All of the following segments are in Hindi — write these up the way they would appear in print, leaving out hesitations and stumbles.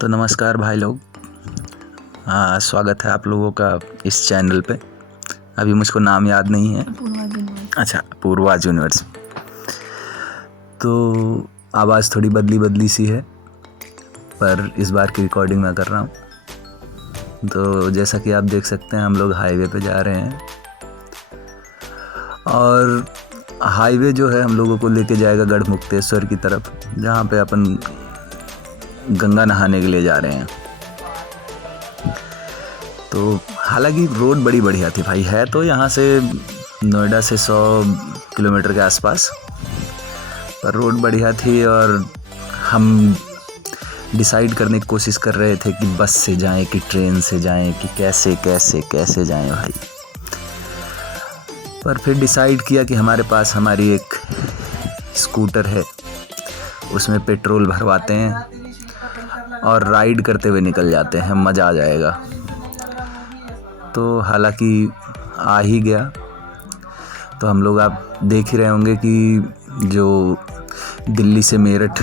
तो नमस्कार भाई लोग। स्वागत है आप लोगों का इस चैनल पे। अभी मुझको नाम याद नहीं है। अच्छा, पूर्वाज यूनिवर्स। तो आवाज़ थोड़ी बदली सी है, पर इस बार की रिकॉर्डिंग मैं कर रहा हूँ। तो जैसा कि आप देख सकते हैं, हम लोग हाईवे पे जा रहे हैं और हाईवे जो है हम लोगों को लेके जाएगा गढ़मुक्तेश्वर की तरफ, जहाँ पे अपन गंगा नहाने के लिए जा रहे हैं। तो हालांकि रोड बड़ी बढ़िया थी भाई, है तो यहाँ से नोएडा से 100 किलोमीटर के आसपास, पर रोड बढ़िया थी। और हम डिसाइड करने की कोशिश कर रहे थे कि बस से जाएं कि ट्रेन से जाएं कि कैसे जाएं भाई। पर फिर डिसाइड किया कि हमारे पास हमारी एक स्कूटर है, उसमें पेट्रोल भरवाते हैं और राइड करते हुए निकल जाते हैं, मज़ा आ जाएगा। तो हालांकि आ ही गया। तो हम लोग आप देख ही रहे होंगे कि जो दिल्ली से मेरठ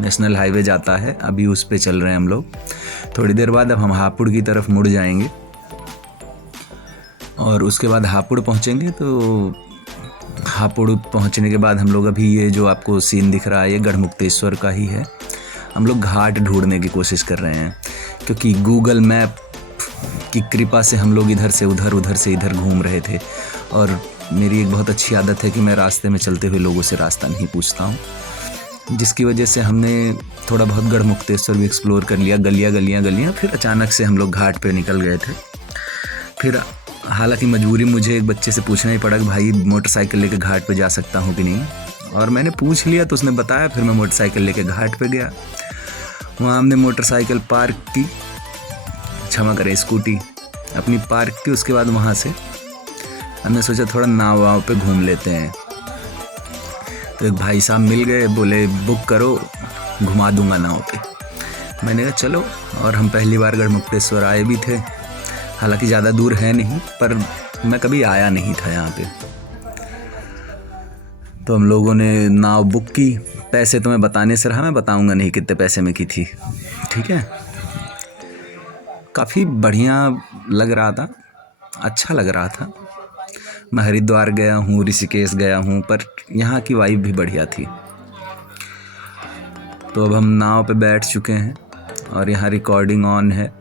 नेशनल हाईवे जाता है, अभी उस पे चल रहे हैं हम लोग। थोड़ी देर बाद अब हम हापुड़ की तरफ मुड़ जाएंगे और उसके बाद हापुड़ पहुंचेंगे। तो हापुड़ पहुंचने के बाद हम लोग, अभी ये जो आपको सीन दिख रहा है, ये गढ़मुक्तेश्वर का ही है। हम लोग घाट ढूंढने की कोशिश कर रहे हैं, क्योंकि गूगल मैप की कृपा से हम लोग इधर से इधर घूम रहे थे। और मेरी एक बहुत अच्छी आदत है कि मैं रास्ते में चलते हुए लोगों से रास्ता नहीं पूछता हूँ, जिसकी वजह से हमने थोड़ा बहुत गढ़मुक्तेश्वर भी एक्सप्लोर कर लिया, गलियाँ। फिर अचानक से हम लोग घाट पे निकल गए थे। फिर हालांकि मजबूरी मुझे एक बच्चे से पूछना ही पड़ा कि भाई मोटरसाइकिल लेके घाट पे जा सकता हूँ कि नहीं, और मैंने पूछ लिया तो उसने बताया। फिर मैं मोटरसाइकिल लेके घाट पे गया। वहाँ हमने मोटरसाइकिल पार्क की, क्षमा करें स्कूटी अपनी पार्क की। उसके बाद वहाँ से हमने सोचा थोड़ा नाव वाव पे घूम लेते हैं। तो एक भाई साहब मिल गए, बोले बुक करो, घुमा दूंगा नाव पे। मैंने कहा चलो। और हम पहली बार गढ़मुक्तेश्वर आए भी थे, हालांकि ज़्यादा दूर है नहीं, पर मैं कभी आया नहीं था यहाँ पे। तो हम लोगों ने नाव बुक की। पैसे तो मैं बताने से रहा, मैं बताऊंगा नहीं कितने पैसे में की थी, ठीक है। काफ़ी बढ़िया लग रहा था, अच्छा लग रहा था। मैं हरिद्वार गया हूँ, ऋषिकेश गया हूँ, पर यहाँ की वाइब भी बढ़िया थी। तो अब हम नाव पे बैठ चुके हैं और यहाँ रिकॉर्डिंग ऑन है।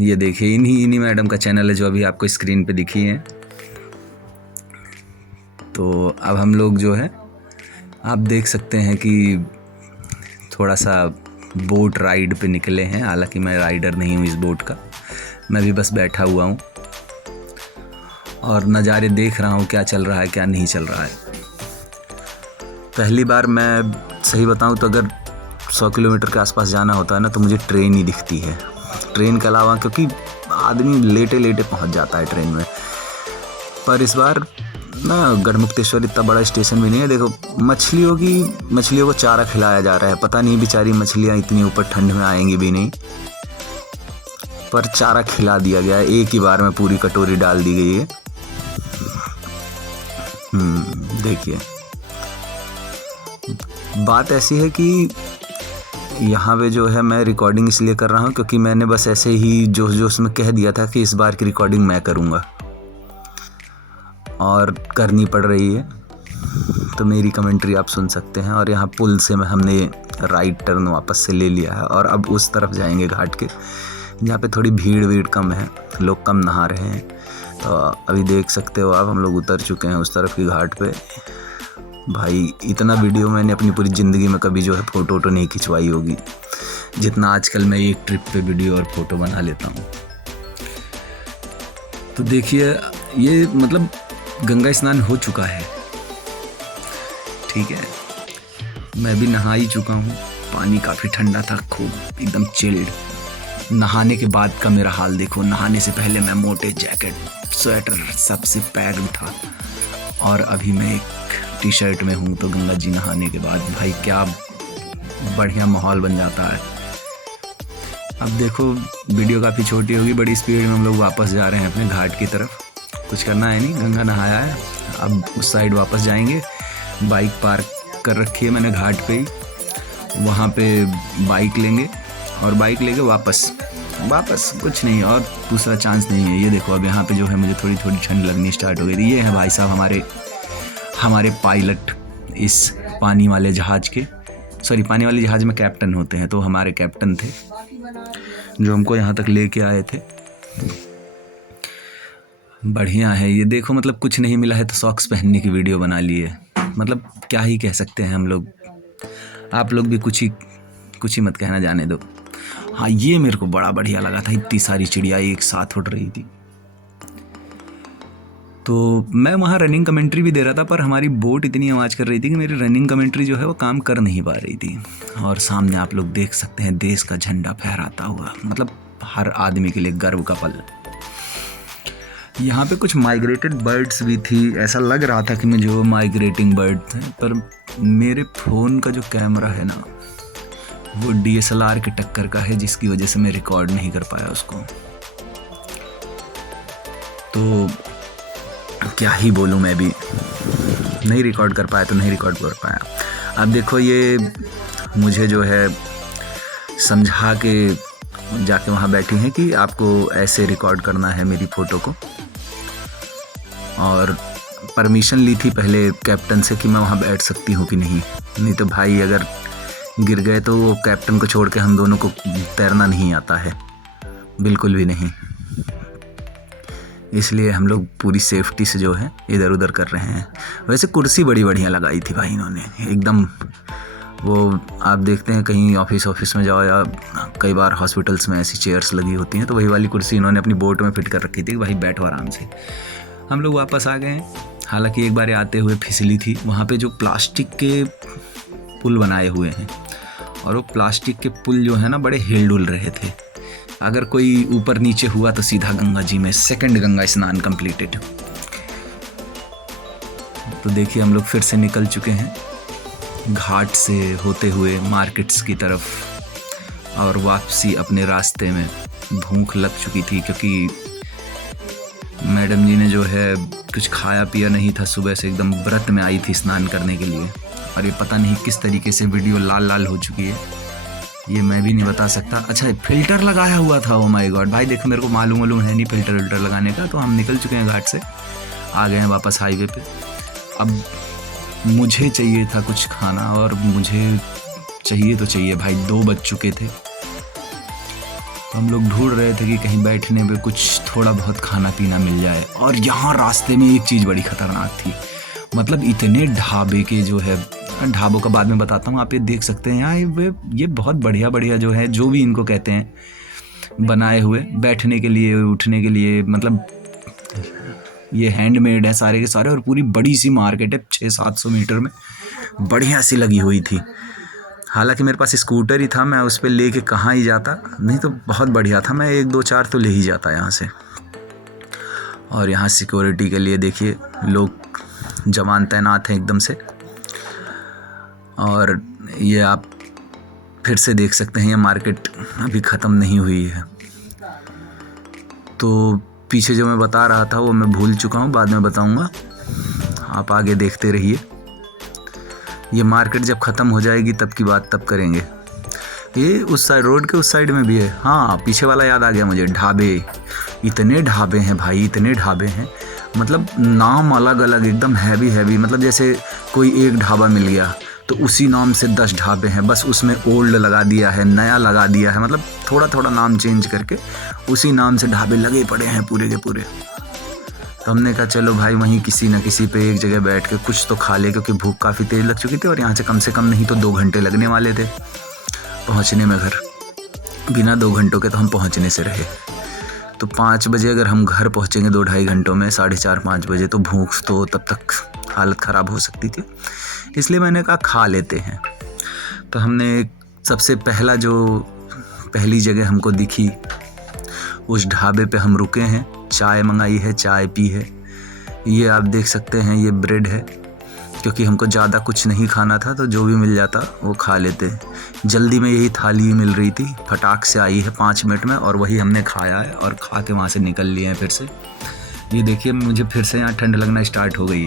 ये देखिए, इन्हीं मैडम का चैनल है जो अभी आपको स्क्रीन पे दिखी है। तो अब हम लोग जो है, आप देख सकते हैं कि थोड़ा सा बोट राइड पे निकले हैं। हालांकि मैं राइडर नहीं हूँ इस बोट का, मैं भी बस बैठा हुआ हूँ और नज़ारे देख रहा हूँ, क्या चल रहा है क्या नहीं चल रहा है। पहली बार, मैं सही बताऊँ तो अगर 100 किलोमीटर के आसपास जाना होता है ना, तो मुझे ट्रेन ही दिखती है। ट्रेन के अलावा, क्योंकि आदमी लेटे पहुँच जाता है ट्रेन में। पर इस बार ना गढ़मुक्तेश्वर इतना बड़ा स्टेशन भी नहीं है। देखो, मछलियों को चारा खिलाया जा रहा है। पता नहीं बेचारी मछलियाँ इतनी ऊपर ठंड में आएंगी भी नहीं, पर चारा खिला दिया गया है। एक ही बार में पूरी कटोरी डाल दी गई है। देखिए, बात ऐसी है कि यहाँ पे जो है, मैं रिकॉर्डिंग इसलिए कर रहा हूँ क्योंकि मैंने बस ऐसे ही जोश में कह दिया था कि इस बार की रिकॉर्डिंग मैं करूँगा, और करनी पड़ रही है। तो मेरी कमेंट्री आप सुन सकते हैं। और यहाँ पुल से हमने राइट टर्न वापस से ले लिया है और अब उस तरफ जाएंगे घाट के, जहाँ पे थोड़ी भीड़ कम है, लोग कम नहा रहे हैं। तो अभी देख सकते हो आप, हम लोग उतर चुके हैं उस तरफ की घाट पे। भाई इतना वीडियो मैंने अपनी पूरी ज़िंदगी में कभी जो है फ़ोटो नहीं खिंचवाई होगी, जितना आजकल मैं एक ट्रिप पे वीडियो और फ़ोटो बना लेता हूँ। तो देखिए, ये मतलब गंगा स्नान हो चुका है, ठीक है। मैं भी नहा ही चुका हूँ। पानी काफ़ी ठंडा था, खूब एकदम चिल्ड। नहाने के बाद का मेरा हाल देखो। नहाने से पहले मैं मोटे जैकेट, स्वेटर सबसे पैक्ड था, और अभी मैं एक टी-शर्ट में हूँ। तो गंगा जी नहाने के बाद भाई क्या बढ़िया माहौल बन जाता है। अब देखो, वीडियो काफ़ी छोटी होगी, बड़ी स्पीड में हम लोग वापस जा रहे हैं अपने घाट की तरफ। कुछ करना है नहीं, गंगा नहाया है, अब उस साइड वापस जाएंगे। बाइक पार्क कर रखी है मैंने घाट पे ही, वहाँ पे बाइक लेंगे और बाइक लेके वापस कुछ नहीं, और दूसरा चांस नहीं है। ये देखो अब यहाँ पे जो है मुझे थोड़ी थोड़ी ठंड लगनी स्टार्ट हो गई थी। ये है भाई साहब हमारे पायलट इस पानी वाले जहाज़ के, सॉरी पानी वाले जहाज़ में कैप्टन होते हैं, तो हमारे कैप्टन थे जो हमको यहाँ तक लेके आए थे। बढ़िया है ये देखो, मतलब कुछ नहीं मिला है तो सॉक्स पहनने की वीडियो बना ली है, मतलब क्या ही कह सकते हैं हम लोग। आप लोग भी कुछ ही मत कहना, जाने दो। हाँ ये मेरे को बड़ा बढ़िया लगा था, इतनी सारी चिड़िया एक साथ उड़ रही थी। तो मैं वहाँ रनिंग कमेंट्री भी दे रहा था, पर हमारी बोट इतनी आवाज़ कर रही थी कि मेरी रनिंग कमेंट्री जो है वो काम कर नहीं पा रही थी। और सामने आप लोग देख सकते हैं देश का झंडा फहराता हुआ, मतलब हर आदमी के लिए गर्व का पल। यहाँ पे कुछ माइग्रेटेड बर्ड्स भी थी, ऐसा लग रहा था कि मैं जो माइग्रेटिंग बर्ड थे, पर मेरे फ़ोन का जो कैमरा है ना वो DSLR के टक्कर का है, जिसकी वजह से मैं रिकॉर्ड नहीं कर पाया उसको। तो क्या ही बोलूँ, मैं भी नहीं रिकॉर्ड कर पाया तो नहीं रिकॉर्ड कर पाया। अब देखो ये मुझे जो है समझा के जाके वहाँ बैठी हैं कि आपको ऐसे रिकॉर्ड करना है मेरी फ़ोटो को, और परमिशन ली थी पहले कैप्टन से कि मैं वहाँ बैठ सकती हूँ कि नहीं तो भाई अगर गिर गए तो वो कैप्टन को छोड़ के हम दोनों को तैरना नहीं आता है, बिल्कुल भी नहीं। इसलिए हम लोग पूरी सेफ्टी से जो है इधर उधर कर रहे हैं। वैसे कुर्सी बड़ी बढ़िया लगाई थी भाई इन्होंने, एकदम वो आप देखते हैं कहीं ऑफिस में जाओ या कई बार हॉस्पिटल्स में ऐसी चेयर्स लगी होती हैं, तो वही वाली कुर्सी इन्होंने अपनी बोट में फिट कर रखी थी कि भाई बैठो आराम से। हम लोग वापस आ गए। हालांकि एक बार आते हुए फिसली थी, वहाँ पे जो प्लास्टिक के पुल बनाए हुए हैं, और वो प्लास्टिक के पुल जो है ना बड़े हिल डुल रहे थे। अगर कोई ऊपर नीचे हुआ तो सीधा गंगा जी में सेकंड गंगा स्नान कंप्लीटेड। तो देखिए हम लोग फिर से निकल चुके हैं घाट से होते हुए मार्केट्स की तरफ, और वापसी अपने रास्ते में। भूख लग चुकी थी क्योंकि मैडम जी ने जो है कुछ खाया पिया नहीं था, सुबह से एकदम व्रत में आई थी स्नान करने के लिए, और ये पता नहीं किस तरीके से वीडियो लाल लाल हो चुकी है, ये मैं भी नहीं बता सकता। अच्छा फिल्टर लगाया हुआ था, ओ माय गॉड भाई देखो मेरे को मालूम है नहीं फिल्टर लगाने का। तो हम निकल चुके हैं घाट से, आ गए हैं वापस हाईवे पे। अब मुझे चाहिए था कुछ खाना, और मुझे चाहिए भाई, 2 बज चुके थे। तो हम लोग ढूंढ रहे थे कि कहीं बैठने पे कुछ थोड़ा बहुत खाना पीना मिल जाए। और यहाँ रास्ते में एक चीज़ बड़ी ख़तरनाक थी, मतलब इतने ढाबे के जो है, ढाबों का बाद में बताता हूँ, आप ये देख सकते हैं यहाँ ये बहुत बढ़िया जो है, जो भी इनको कहते हैं बनाए हुए बैठने के लिए उठने के लिए, मतलब ये हैंडमेड है सारे के सारे। और पूरी बड़ी सी मार्केट है, 600-700 मीटर में बढ़िया सी लगी हुई थी। हालांकि मेरे पास स्कूटर ही था, मैं उस पर ले कर कहाँ ही जाता, नहीं तो बहुत बढ़िया था, मैं 1-2-4 तो ले ही जाता यहाँ से। और यहाँ सिक्योरिटी के लिए देखिए लोग जवान तैनात हैं एकदम से। और ये आप फिर से देख सकते हैं, ये मार्केट अभी ख़त्म नहीं हुई है। तो पीछे जो मैं बता रहा था वो मैं भूल चुका हूँ, बाद में बताऊँगा, आप आगे देखते रहिए। ये मार्केट जब ख़त्म हो जाएगी तब की बात तब करेंगे। ये उस साइड रोड के उस साइड में भी है। हाँ पीछे वाला याद आ गया मुझे, ढाबे, इतने ढाबे हैं भाई, इतने ढाबे हैं, मतलब नाम अलग अलग एकदम हैवी, मतलब जैसे कोई एक ढाबा मिल गया तो उसी नाम से 10 ढाबे हैं, बस उसमें ओल्ड लगा दिया है, नया लगा दिया है, मतलब थोड़ा नाम चेंज करके उसी नाम से ढाबे लगे पड़े हैं पूरे के पूरे। तो हमने कहा चलो भाई वहीं किसी न किसी पे एक जगह बैठ के कुछ तो खा ले, क्योंकि भूख काफ़ी तेज़ लग चुकी थी, और यहाँ से कम नहीं तो 2 घंटे लगने वाले थे पहुँचने में घर। बिना 2 घंटों के तो हम पहुँचने से रहे। तो 5 बजे अगर हम घर पहुँचेंगे 2-2.5 घंटों में, 4:30-5 बजे, तो भूख तो तब तक हालत ख़राब हो सकती थी, इसलिए मैंने कहा खा लेते हैं। तो हमने सबसे पहली जगह हमको दिखी, उस ढाबे पे हम रुके हैं, चाय मंगाई है, चाय पी है। ये आप देख सकते हैं ये ब्रेड है, क्योंकि हमको ज़्यादा कुछ नहीं खाना था तो जो भी मिल जाता वो खा लेते। जल्दी में यही थाली मिल रही थी, फटाक से आई है 5 मिनट में, और वही हमने खाया है और खा के वहाँ से निकल लिए हैं फिर से। ये देखिए मुझे फिर से यहाँ ठंड लगना स्टार्ट हो गई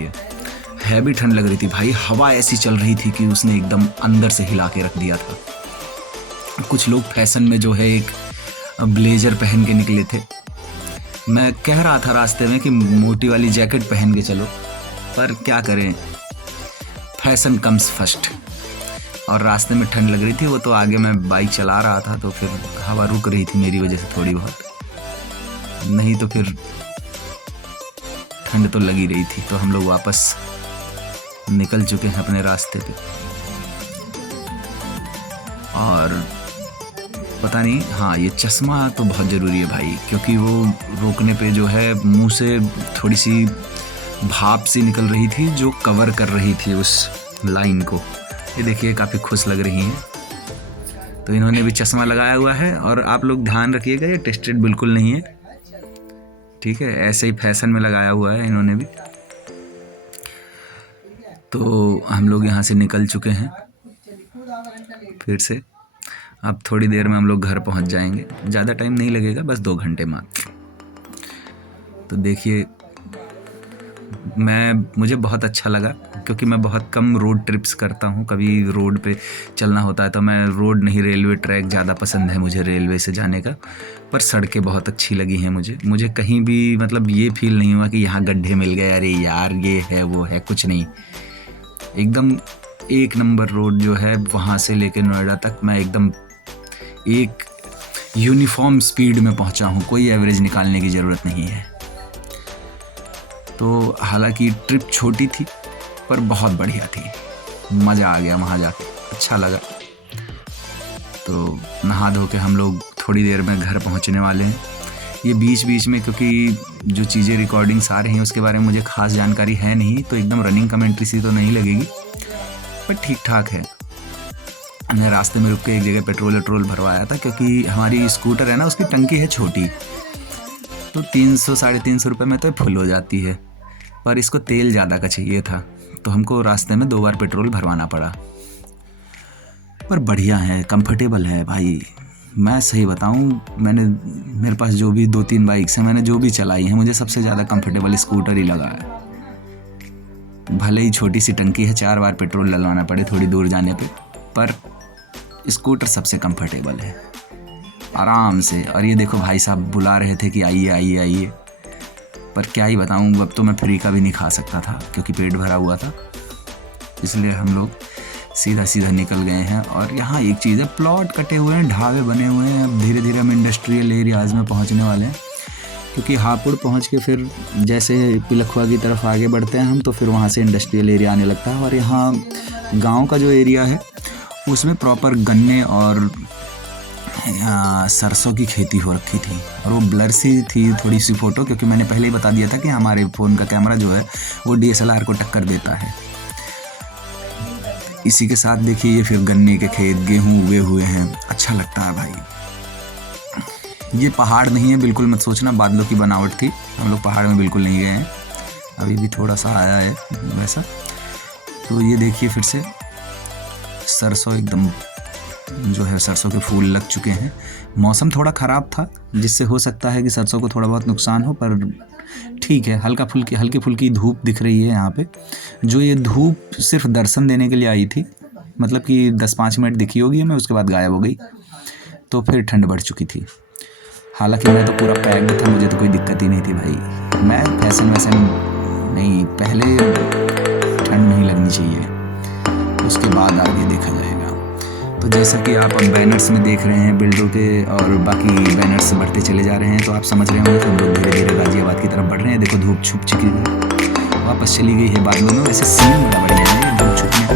है भी ठंड लग रही थी भाई, हवा ऐसी चल रही थी कि उसने एकदम अंदर से हिला के रख दिया था। कुछ लोग फैशन में जो है एक ब्लेजर पहन के निकले थे। मैं कह रहा था रास्ते में कि मोटी वाली जैकेट पहन के चलो, पर क्या करें, फैशन कम्स फर्स्ट। और रास्ते में ठंड लग रही थी, वो तो आगे मैं बाइक चला रहा था तो फिर हवा रुक रही थी मेरी वजह से थोड़ी बहुत, नहीं तो फिर ठंड तो लगी रही थी। तो हम लोग वापस निकल चुके हैं अपने रास्ते पे। और पता नहीं, हाँ ये चश्मा तो बहुत ज़रूरी है भाई, क्योंकि वो रोकने पे जो है मुंह से थोड़ी सी भाप सी निकल रही थी जो कवर कर रही थी उस लाइन को। ये देखिए काफ़ी खुश लग रही हैं, तो इन्होंने भी चश्मा लगाया हुआ है। और आप लोग ध्यान रखिएगा, ये टेस्टेड बिल्कुल नहीं है, ठीक है, ऐसे ही फैशन में लगाया हुआ है इन्होंने भी। तो हम लोग यहाँ से निकल चुके हैं फिर से। अब थोड़ी देर में हम लोग घर पहुँच जाएंगे, ज़्यादा टाइम नहीं लगेगा, बस 2 घंटे मात्र। तो देखिए मुझे बहुत अच्छा लगा, क्योंकि मैं बहुत कम रोड ट्रिप्स करता हूँ। कभी रोड पे चलना होता है तो मैं रोड नहीं, रेलवे ट्रैक ज़्यादा पसंद है मुझे रेलवे से जाने का। पर सड़कें बहुत अच्छी लगी हैं मुझे कहीं भी मतलब ये फील नहीं हुआ कि यहाँ गड्ढे मिल गए, अरे यार ये है वो है, कुछ नहीं। एकदम 1 नंबर रोड जो है, वहाँ से लेकर नोएडा तक मैं एकदम एक यूनिफॉर्म स्पीड में पहुँचा हूँ, कोई एवरेज निकालने की ज़रूरत नहीं है। तो हालांकि ट्रिप छोटी थी पर बहुत बढ़िया थी, मज़ा आ गया वहाँ जाके, अच्छा लगा। तो नहा धो के हम लोग थोड़ी देर में घर पहुँचने वाले हैं। ये बीच बीच में, क्योंकि जो चीज़ें रिकॉर्डिंग्स आ रही हैं उसके बारे में मुझे ख़ास जानकारी है नहीं, तो एकदम रनिंग कमेंट्री सी तो नहीं लगेगी, पर ठीक ठाक है। हमने रास्ते में रुक के एक जगह पेट्रोल भरवाया था, क्योंकि हमारी स्कूटर है ना, उसकी टंकी है छोटी, तो 300-350 रुपये में तो फुल हो जाती है। पर इसको तेल ज़्यादा का चाहिए था, तो हमको रास्ते में 2 बार पेट्रोल भरवाना पड़ा। पर बढ़िया है, कंफर्टेबल है भाई। मैं सही बताऊं, मेरे पास जो भी 2-3 बाइक्स हैं, मैंने जो भी चलाई हैं, मुझे सबसे ज़्यादा कंफर्टेबल स्कूटर ही लगा है। भले ही छोटी सी टंकी है, 4 बार पेट्रोल डलवाना पड़े थोड़ी दूर जाने पे, पर स्कूटर सबसे कंफर्टेबल है, आराम से। और ये देखो भाई साहब बुला रहे थे कि आइए आइए आइए, पर क्या ही बताऊं, अब तो मैं फ्री का भी नहीं खा सकता था क्योंकि पेट भरा हुआ था, इसलिए हम लोग सीधा निकल गए हैं। और यहाँ एक चीज़ है, प्लॉट कटे हुए हैं, ढाबे बने हुए हैं। अब धीरे धीरे हम इंडस्ट्रियल एरियाज़ में पहुँचने वाले हैं, क्योंकि हापुड़ पहुँच के फिर जैसे पिलखुआ की तरफ आगे बढ़ते हैं हम, तो फिर वहाँ से इंडस्ट्रियल एरिया आने लगता है। और यहाँ गाँव का जो एरिया है उसमें प्रॉपर गन्ने और सरसों की खेती हो रखी थी। और वो ब्लर सी थी थोड़ी सी फ़ोटो, क्योंकि मैंने पहले ही बता दिया था कि हमारे फ़ोन का कैमरा जो है वो DSLR को टक्कर देता है। इसी के साथ देखिए ये फिर गन्ने के खेत, गेहूँ उगे हुए हैं, अच्छा लगता है भाई। ये पहाड़ नहीं है, बिल्कुल मत सोचना बादलों की बनावट थी, हम लोग पहाड़ में बिल्कुल नहीं गए हैं, अभी भी थोड़ा सा आया है वैसा। तो ये देखिए फिर से सरसों एकदम जो है, सरसों के फूल लग चुके हैं। मौसम थोड़ा ख़राब था, जिससे हो सकता है कि सरसों को थोड़ा बहुत नुकसान हो, पर ठीक है, हल्की फुल्की धूप दिख रही है यहाँ पे। जो ये धूप सिर्फ दर्शन देने के लिए आई थी, मतलब कि 10-5 मिनट दिखी होगी हमें, उसके बाद गायब हो गई, तो फिर ठंड बढ़ चुकी थी। हालांकि मैं तो पूरा पैक्ड था, मुझे तो कोई दिक्कत ही नहीं थी भाई। मैं फैशन वैसन नहीं, पहले ठंड नहीं लगनी चाहिए, उसके बाद आगे देखा जाएगा। तो जैसा कि आप अब बैनर्स में देख रहे हैं बिल्डरों के, और बाकी बैनर्स बढ़ते चले जा रहे हैं, तो आप समझ रहे होंगे कि हम लोग धीरे धीरे गाजियाबाद की तरफ बढ़ रहे हैं। देखो धूप छुप चुकी है, वापस चली गई है बादलों में। वैसे सीन बड़ा बढ़िया है धूप छुपने का,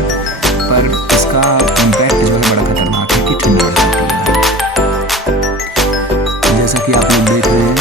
पर इसका इम्पैक्ट जो है बड़ा खतरनाक है कि ठंड बढ़ जाती है। जैसा कि आप लोग देख रहे हैं